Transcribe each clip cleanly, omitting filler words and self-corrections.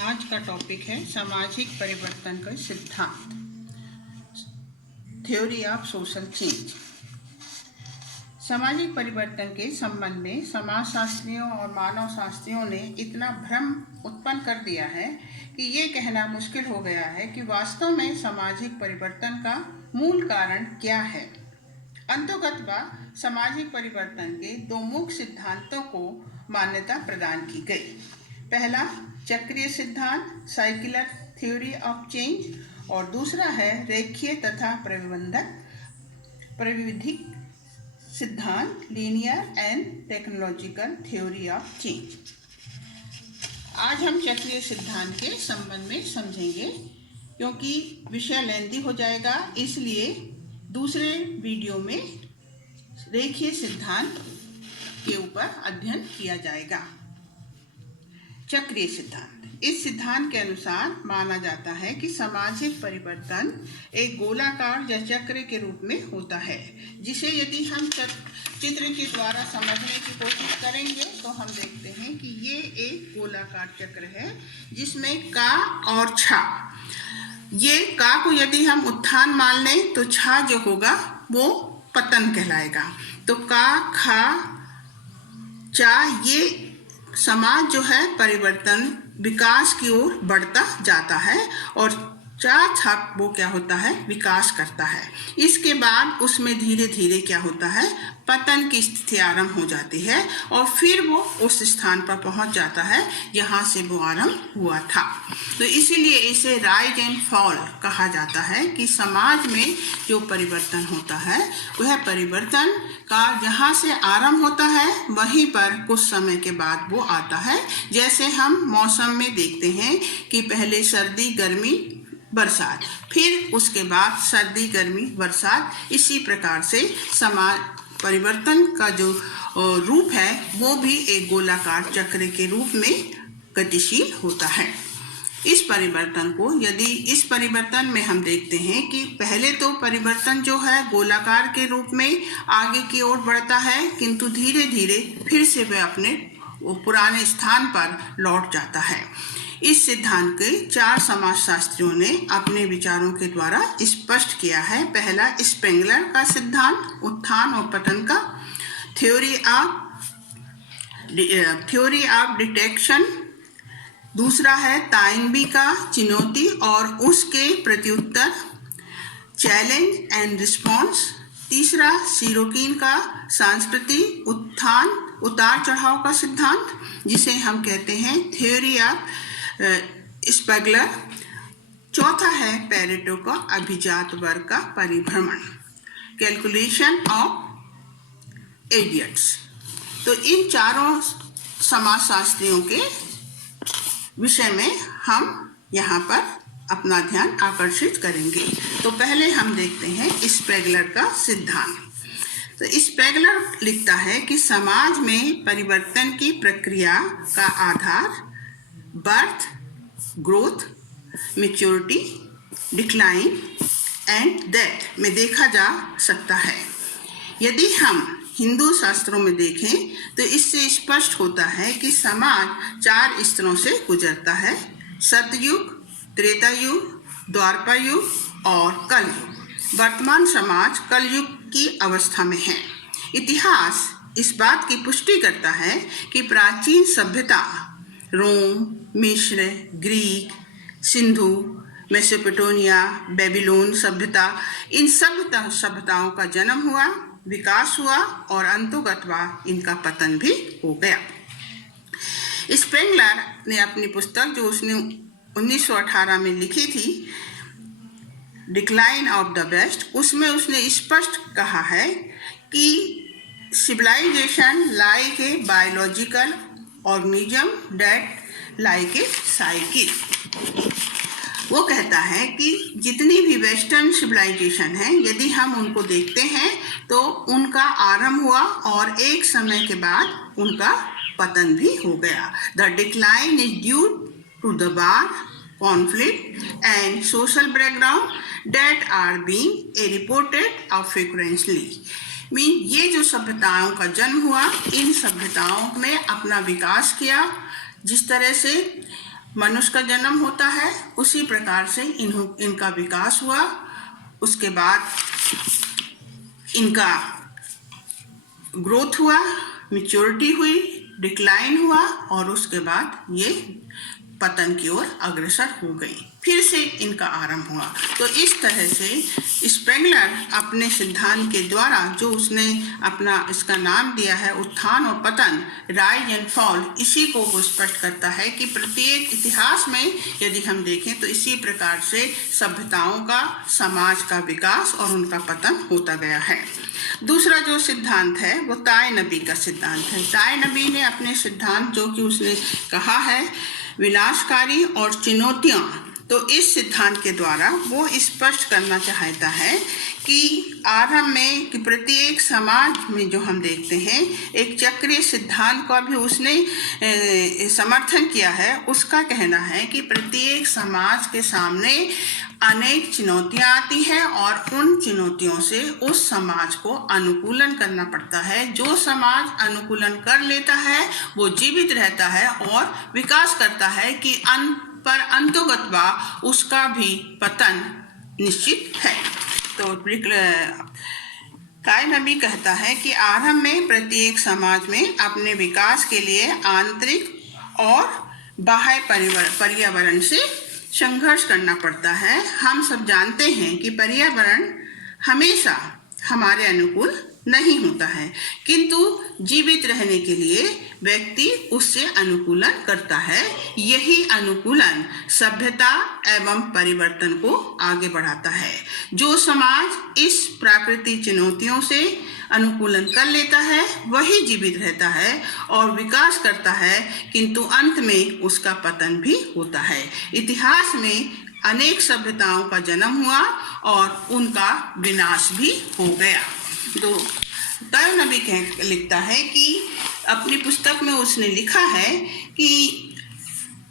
आज का टॉपिक है सामाजिक परिवर्तन का सिद्धांत, थ्योरी ऑफ सोशल चेंज। सामाजिक परिवर्तन के संबंध में समाजशास्त्रियों और मानव शास्त्रियों ने इतना भ्रम उत्पन्न कर दिया है कि ये कहना मुश्किल हो गया है कि वास्तव में सामाजिक परिवर्तन का मूल कारण क्या है। अंततः सामाजिक परिवर्तन के दो मुख्य सिद्धांतों को मान्यता प्रदान की गई। पहला चक्रीय सिद्धांत, साइक्लिक थ्योरी ऑफ चेंज, और दूसरा है रेखीय तथा प्राविधिक सिद्धांत, linear and technological theory of change. आज हम चक्रीय सिद्धांत के संबंध में समझेंगे। क्योंकि विषय लेंथी हो जाएगा, इसलिए दूसरे वीडियो में रेखीय सिद्धांत के ऊपर अध्ययन किया जाएगा। चक्रीय सिद्धांत, इस सिद्धांत के अनुसार माना जाता है कि सामाजिक परिवर्तन एक गोलाकार या चक्र के रूप में होता है, जिसे यदि हम चित्र के द्वारा समझने की कोशिश करेंगे तो हम देखते हैं कि ये एक गोलाकार चक्र है जिसमें का और छा। ये का को यदि हम उत्थान मान लें तो छा जो होगा वो पतन कहलाएगा। तो का, खा, चा, ये समाज जो है परिवर्तन विकास की ओर बढ़ता जाता है, और चार छाप वो क्या होता है, विकास करता है। इसके बाद उसमें धीरे धीरे क्या होता है, पतन की स्थिति आरंभ हो जाती है, और फिर वो उस स्थान पर पहुंच जाता है जहां से वो आरंभ हुआ था। तो इसीलिए इसे राइज एंड फॉल कहा जाता है कि समाज में जो परिवर्तन होता है वह परिवर्तन का जहाँ से आरंभ होता है वहीं पर कुछ समय के बाद वो आता है। जैसे हम मौसम में देखते हैं कि पहले सर्दी, गर्मी, बरसात, फिर उसके बाद सर्दी, गर्मी, बरसात। इसी प्रकार से समाज परिवर्तन का जो रूप है वो भी एक गोलाकार चक्र के रूप में गतिशील होता है। इस परिवर्तन में हम देखते हैं कि पहले तो परिवर्तन जो है गोलाकार के रूप में आगे की ओर बढ़ता है, किंतु धीरे धीरे फिर से वह अपने पुराने स्थान पर लौट जाता है। इस सिद्धांत के चार समाजशास्त्रियों ने अपने विचारों के द्वारा स्पष्ट किया है। पहला स्पेंगलर का सिद्धांत, उत्थान और पतन का, थ्योरी ऑफ डिटेक्शन। दूसरा है ताइनबी का चुनौती और उसके प्रत्युत्तर, चैलेंज एंड रिस्पॉन्स। तीसरा सिरोकिन का सांस्कृतिक उत्थान, उतार चढ़ाव का सिद्धांत, जिसे हम कहते हैं थ्योरी ऑफ स्पेगलर। चौथा है पेरेटो का अभिजात वर्ग का परिभ्रमण, कैलकुलेशन ऑफ इडियट्स। तो इन चारों समाजशास्त्रियों के विषय में हम यहाँ पर अपना ध्यान आकर्षित करेंगे। तो पहले हम देखते हैं स्पेगलर का सिद्धांत। तो स्पेगलर लिखता है कि समाज में परिवर्तन की प्रक्रिया का आधार birth, growth, maturity, decline and death में देखा जा सकता है। यदि हम हिंदू शास्त्रों में देखें तो इससे स्पष्ट होता है कि समाज चार स्तरों से गुजरता है: सतयुग, त्रेता युग, द्वापर युग और कलयुग। वर्तमान समाज कलयुग की अवस्था में है। इतिहास इस बात की पुष्टि करता है कि प्राचीन सभ्यता रोम, मिस्र, ग्रीक, सिंधु, मेसोपोटामिया, बेबीलोन सभ्यता, इन सभ्यताओं का जन्म हुआ, विकास हुआ और अंततः इनका पतन भी हो गया। स्पेंगलर ने अपनी पुस्तक जो उसने 1918 में लिखी थी, डिक्लाइन ऑफ द वेस्ट, उसमें उसने स्पष्ट कहा है कि civilisation like a biological organism that like a cycle. वो कहता है कि जितनी भी वेस्टर्न सिविलाइजेशन है, यदि हम उनको देखते हैं तो उनका आरंभ हुआ और एक समय के बाद उनका पतन भी हो गया। The decline is due to the war, conflict and social background that are being reported of frequently. ये जो सभ्यताओं का जन्म हुआ, इन सभ्यताओं में अपना विकास किया, जिस तरह से मनुष्य का जन्म होता है उसी प्रकार से इनका विकास हुआ, उसके बाद इनका ग्रोथ हुआ, मैच्योरिटी हुई, डिक्लाइन हुआ और उसके बाद ये पतन की ओर अग्रसर हो गई, फिर से इनका आरंभ हुआ। तो इस तरह से स्पेंगलर अपने सिद्धांत के द्वारा जो उसने अपना इसका नाम दिया है उत्थान और पतन, राइज एंड फॉल, इसी को वो स्पष्ट करता है कि प्रत्येक इतिहास में यदि हम देखें तो इसी प्रकार से सभ्यताओं का, समाज का विकास और उनका पतन होता गया है। दूसरा जो सिद्धांत है वो तायनबी का सिद्धांत है। तायनबी ने अपने सिद्धांत जो कि उसने कहा है विनाशकारी और चुनौतियां, तो इस सिद्धांत के द्वारा वो स्पष्ट करना चाहता है कि आरंभ में कि प्रत्येक समाज में जो हम देखते हैं एक चक्रीय सिद्धांत का भी उसने समर्थन किया है। उसका कहना है कि प्रत्येक समाज के सामने अनेक चुनौतियां आती हैं और उन चुनौतियों से उस समाज को अनुकूलन करना पड़ता है। जो समाज अनुकूलन कर लेता है वो जीवित रहता है और विकास करता है कि पर अंतोगत्वा उसका भी पतन निश्चित है। तो तायनबी कहता है कि आरंभ में प्रत्येक समाज में अपने विकास के लिए आंतरिक और बाह्य पर्यावरण से संघर्ष करना पड़ता है। हम सब जानते हैं कि पर्यावरण हमेशा हमारे अनुकूल नहीं होता है, किंतु जीवित रहने के लिए व्यक्ति उससे अनुकूलन करता है। यही अनुकूलन सभ्यता एवं परिवर्तन को आगे बढ़ाता है। जो समाज इस प्राकृतिक चुनौतियों से अनुकूलन कर लेता है वही जीवित रहता है और विकास करता है, किंतु अंत में उसका पतन भी होता है। इतिहास में अनेक सभ्यताओं का जन्म हुआ और उनका विनाश भी हो गया। तो तायनबी लिखता है कि अपनी पुस्तक में उसने लिखा है कि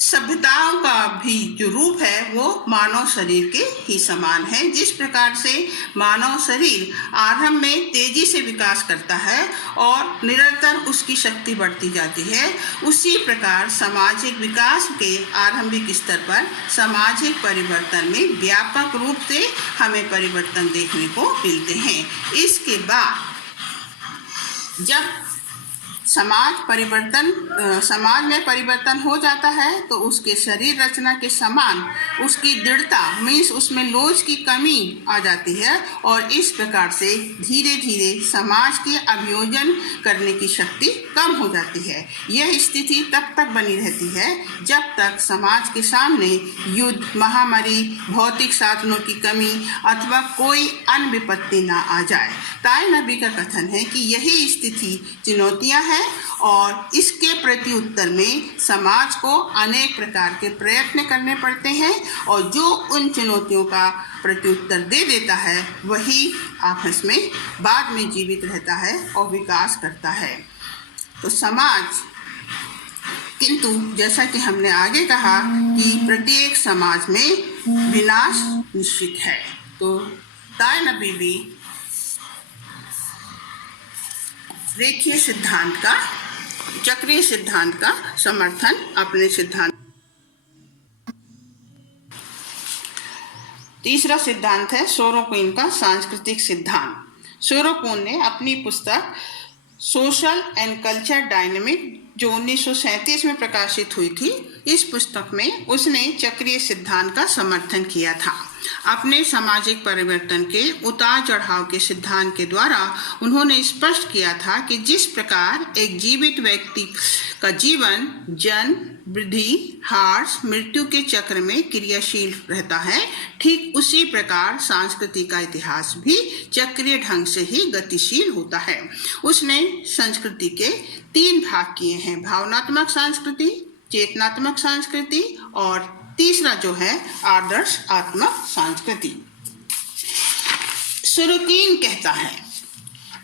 सभ्यताओं का भी जो रूप है वो मानव शरीर के ही समान है। जिस प्रकार से मानव शरीर आरंभ में तेजी से विकास करता है और निरंतर उसकी शक्ति बढ़ती जाती है, उसी प्रकार सामाजिक विकास के आरंभिक स्तर पर सामाजिक परिवर्तन में व्यापक रूप से हमें परिवर्तन देखने को मिलते हैं। इसके बाद जब समाज में परिवर्तन हो जाता है तो उसके शरीर रचना के समान उसकी दृढ़ता मीन्स उसमें लोच की कमी आ जाती है और इस प्रकार से धीरे धीरे समाज के अभियोजन करने की शक्ति कम हो जाती है। यह स्थिति तब तक बनी रहती है जब तक समाज के सामने युद्ध, महामारी, भौतिक साधनों की कमी अथवा कोई अन्य विपत्ति ना आ जाए। तायनबी का कथन है कि यही स्थिति चुनौतियां हैं और इसके प्रति उत्तर में समाज को अनेक प्रकार के प्रयत्न करने पड़ते हैं और जो उन चुनौतियों का प्रत्युत्तर दे देता है वही आपस में बाद में जीवित रहता है और विकास करता है। तो समाज, किंतु जैसा कि हमने आगे कहा कि प्रत्येक समाज में विनाश निश्चित है। तो तायनबी भी रेखीय सिद्धांत का, चक्रीय सिद्धांत का समर्थन अपने सिद्धांत। तीसरा सिद्धांत है सोरोपोन का सांस्कृतिक सिद्धांत। सोरोपोन ने अपनी पुस्तक सोशल एंड कल्चर डायनेमिक जो 1937 में प्रकाशित हुई थी, इस पुस्तक में उसने चक्रीय सिद्धांत का समर्थन किया था। अपने सामाजिक परिवर्तन के उतार चढ़ाव के सिद्धांत के द्वारा उन्होंने स्पष्ट किया था कि जिस प्रकार एक जीवित व्यक्ति का जीवन जन्म, वृद्धि, ह्रास, मृत्यु के चक्र में क्रियाशील रहता है, ठीक उसी प्रकार संस्कृति का इतिहास भी चक्रीय ढंग से ही गतिशील होता है। उसने संस्कृति के 3 भाग किए हैं, भावनात्मक संस्कृति, चेतनात्मक संस्कृति और तीसरा जो है आदर्श आत्मक संस्कृति। सोरोपोन कहता है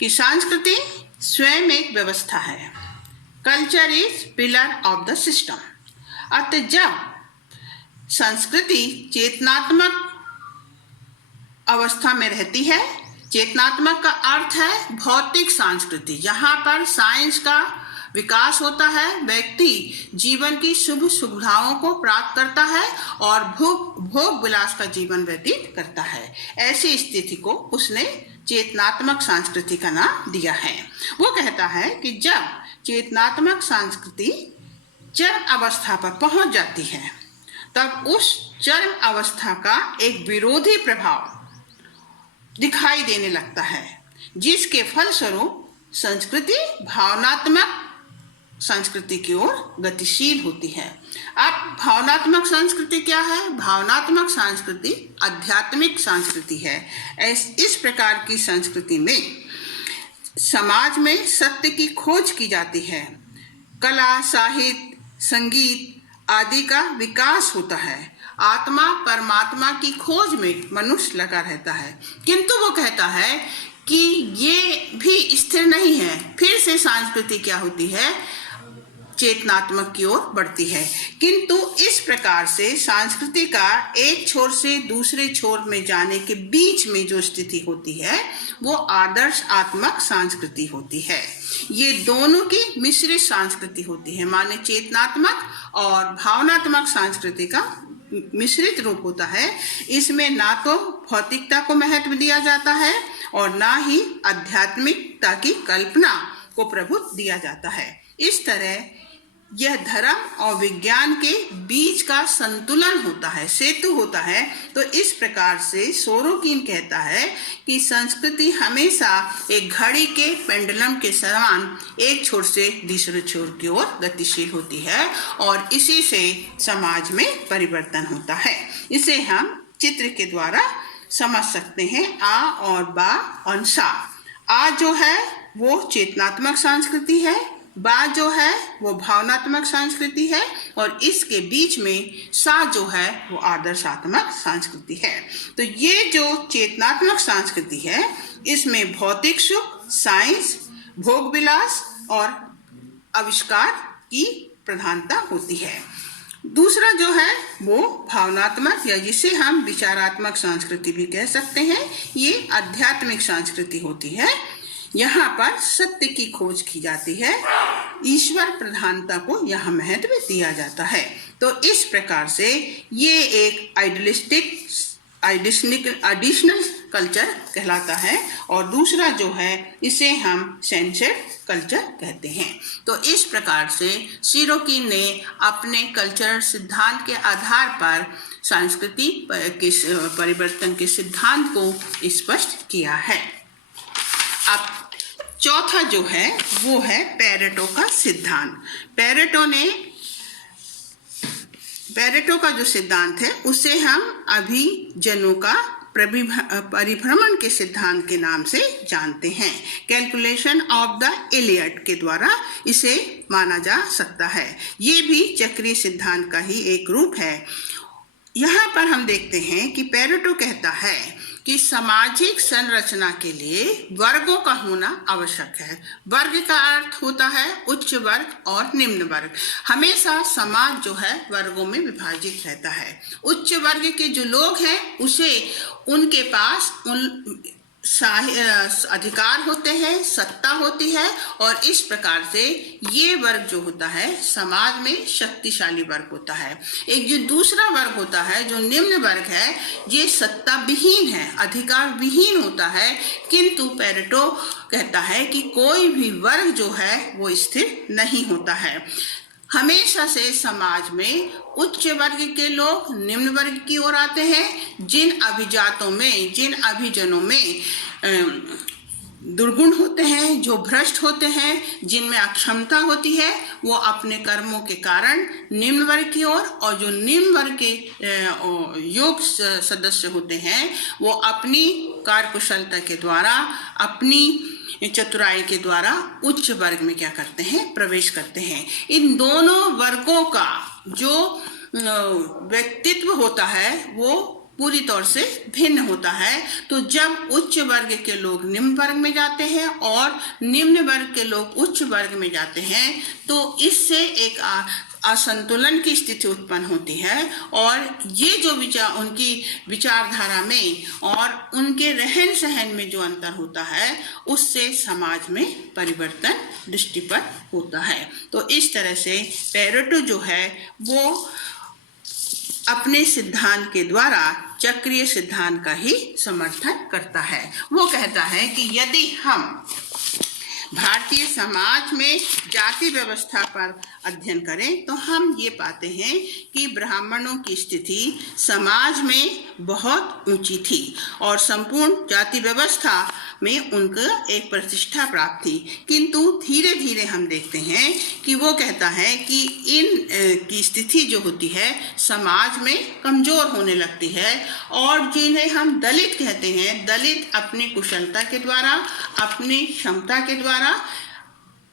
कि संस्कृति स्वयं एक व्यवस्था है, culture is pillar of the system. अतः जब संस्कृति चेतनात्मक अवस्था में रहती है, चेतनात्मक का अर्थ है भौतिक संस्कृति, जहाँ पर साइंस का विकास होता है, व्यक्ति जीवन की शुभ सुविधाओं को प्राप्त करता है और भोग विलास का जीवन व्यतीत करता है। ऐसी स्थिति को उसने चेतनात्मक संस्कृति का नाम दिया है। वो कहता है कि जब चेतनात्मक संस्कृति चरम अवस्था पर पहुंच जाती है तब उस चरम अवस्था का एक विरोधी प्रभाव दिखाई देने लगता है, जिसके फलस्वरूप संस्कृति भावनात्मक संस्कृति की ओर गतिशील होती है। अब भावनात्मक संस्कृति क्या है? भावनात्मक संस्कृति आध्यात्मिक संस्कृति है। इस प्रकार की संस्कृति में समाज में सत्य की खोज की जाती है, कला, साहित्य, संगीत आदि का विकास होता है, आत्मा परमात्मा की खोज में मनुष्य लगा रहता है। किंतु वो कहता है कि ये भी स्थिर नहीं है। फिर से संस्कृति क्या होती है? चेतनात्मक की ओर बढ़ती है। किंतु इस प्रकार से संस्कृति का एक छोर से दूसरे छोर में जाने के बीच में जो स्थिति होती है वो आदर्श आत्मक संस्कृति होती है। ये दोनों की मिश्रित संस्कृति होती है, माने चेतनात्मक और भावनात्मक संस्कृति का मिश्रित रूप होता है। इसमें ना तो भौतिकता को महत्व दिया जाता है और ना ही आध्यात्मिकता की कल्पना को प्रभुत्व दिया जाता है। इस तरह यह धर्म और विज्ञान के बीच का संतुलन होता है, सेतु होता है। तो इस प्रकार से सोरोकिन कहता है कि संस्कृति हमेशा एक घड़ी के पेंडुलम के समान एक छोर से दूसरे छोर की ओर गतिशील होती है और इसी से समाज में परिवर्तन होता है। इसे हम चित्र के द्वारा समझ सकते हैं। आ और बा और सा। आ जो है वो चेतनात्मक संस्कृति है, बा जो है वो भावनात्मक संस्कृति है और इसके बीच में सा जो है वो आदर्शात्मक संस्कृति है। तो ये जो चेतनात्मक संस्कृति है इसमें भौतिक सुख, साइंस, भोग विलास और आविष्कार की प्रधानता होती है। दूसरा जो है वो भावनात्मक या जिसे हम विचारात्मक संस्कृति भी कह सकते हैं, ये आध्यात्मिक संस्कृति होती है। यहाँ पर सत्य की खोज की जाती है, ईश्वर प्रधानता को यहाँ महत्व दिया जाता है। तो इस प्रकार से ये एक एडिशनल कल्चर कहलाता है और दूसरा जो है इसे हम सेंसर्ड कल्चर कहते हैं। तो इस प्रकार से सिरोकिन ने अपने कल्चरल सिद्धांत के आधार पर संस्कृति के परिवर्तन के सिद्धांत को स्पष्ट किया है। अब चौथा जो है वो है पेरेटो का सिद्धांत। पेरेटो का जो सिद्धांत है उसे हम अभिजनों का परिभ्रमण के सिद्धांत के नाम से जानते हैं। कैलकुलेशन ऑफ द इलियट के द्वारा इसे माना जा सकता है। ये भी चक्रीय सिद्धांत का ही एक रूप है। यहाँ पर हम देखते हैं कि पेरेटो कहता है कि सामाजिक संरचना के लिए वर्गों का होना आवश्यक है। वर्ग का अर्थ होता है उच्च वर्ग और निम्न वर्ग। हमेशा समाज जो है वर्गों में विभाजित रहता है। उच्च वर्ग के जो लोग हैं उसे उनके पास अधिकार होते हैं, सत्ता होती है और इस प्रकार से ये वर्ग जो होता है समाज में शक्तिशाली वर्ग होता है। एक जो दूसरा वर्ग होता है जो निम्न वर्ग है, ये सत्ता विहीन है, अधिकार विहीन होता है। किंतु पेरेटो कहता है कि कोई भी वर्ग जो है वो स्थिर नहीं होता है। हमेशा से समाज में उच्च वर्ग के लोग निम्न वर्ग की ओर आते हैं। जिन अभिजातों में, जिन अभिजनों में दुर्गुण होते हैं, जो भ्रष्ट होते हैं, जिनमें अक्षमता होती है, वो अपने कर्मों के कारण निम्न वर्ग की ओर, और जो निम्न वर्ग के योग्य सदस्य होते हैं वो अपनी कार्यकुशलता के द्वारा, अपनी चतुराई के द्वारा उच्च वर्ग में क्या करते हैं, प्रवेश करते हैं। इन दोनों वर्गों का जो व्यक्तित्व होता है वो पूरी तौर से भिन्न होता है। तो जब उच्च वर्ग के लोग निम्न वर्ग में जाते हैं और निम्न वर्ग के लोग उच्च वर्ग में जाते हैं तो इससे एक असंतुलन की स्थिति उत्पन्न होती है और ये जो उनकी विचारधारा में और उनके रहन सहन में जो अंतर होता है उससे समाज में परिवर्तन दृष्टिपथ होता है। तो इस तरह से पेरेटो जो है वो अपने सिद्धांत के द्वारा चक्रीय सिद्धांत का ही समर्थन करता है। वो कहता है कि यदि हम भारतीय समाज में जाति व्यवस्था पर अध्ययन करें तो हम ये पाते हैं कि ब्राह्मणों की स्थिति समाज में बहुत ऊंची थी और संपूर्ण जाति व्यवस्था में उनको एक प्रतिष्ठा प्राप्त थी, किंतु धीरे धीरे हम देखते हैं कि वो कहता है कि इन की स्थिति जो होती है समाज में कमजोर होने लगती है और जिन्हें हम दलित कहते हैं, दलित अपनी कुशलता के द्वारा, अपनी क्षमता के द्वारा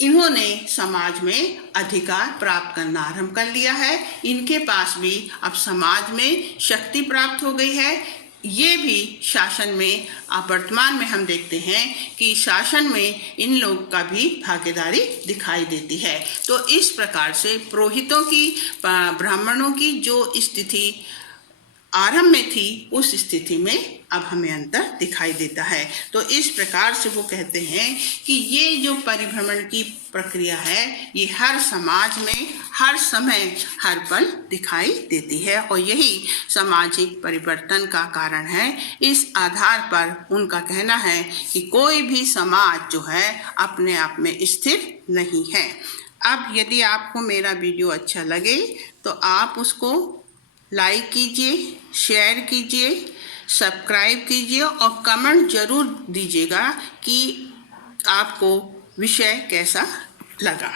इन्होंने समाज में अधिकार प्राप्त करना आरंभ कर लिया है। इनके पास भी अब समाज में शक्ति प्राप्त हो गई है। ये भी शासन में वर्तमान में हम देखते हैं कि शासन में इन लोग का भी भागीदारी दिखाई देती है। तो इस प्रकार से पुरोहितों की, ब्राह्मणों की जो स्थिति आरंभ में थी उस स्थिति में अब हमें अंतर दिखाई देता है। तो इस प्रकार से वो कहते हैं कि ये जो परिभ्रमण की प्रक्रिया है ये हर समाज में हर समय हर पल दिखाई देती है और यही सामाजिक परिवर्तन का कारण है। इस आधार पर उनका कहना है कि कोई भी समाज जो है अपने आप में स्थिर नहीं है। अब यदि आपको मेरा वीडियो अच्छा लगे तो आप उसको लाइक कीजिए, शेयर कीजिए, सब्सक्राइब कीजिए और कमेंट जरूर दीजिएगा कि आपको विषय कैसा लगा।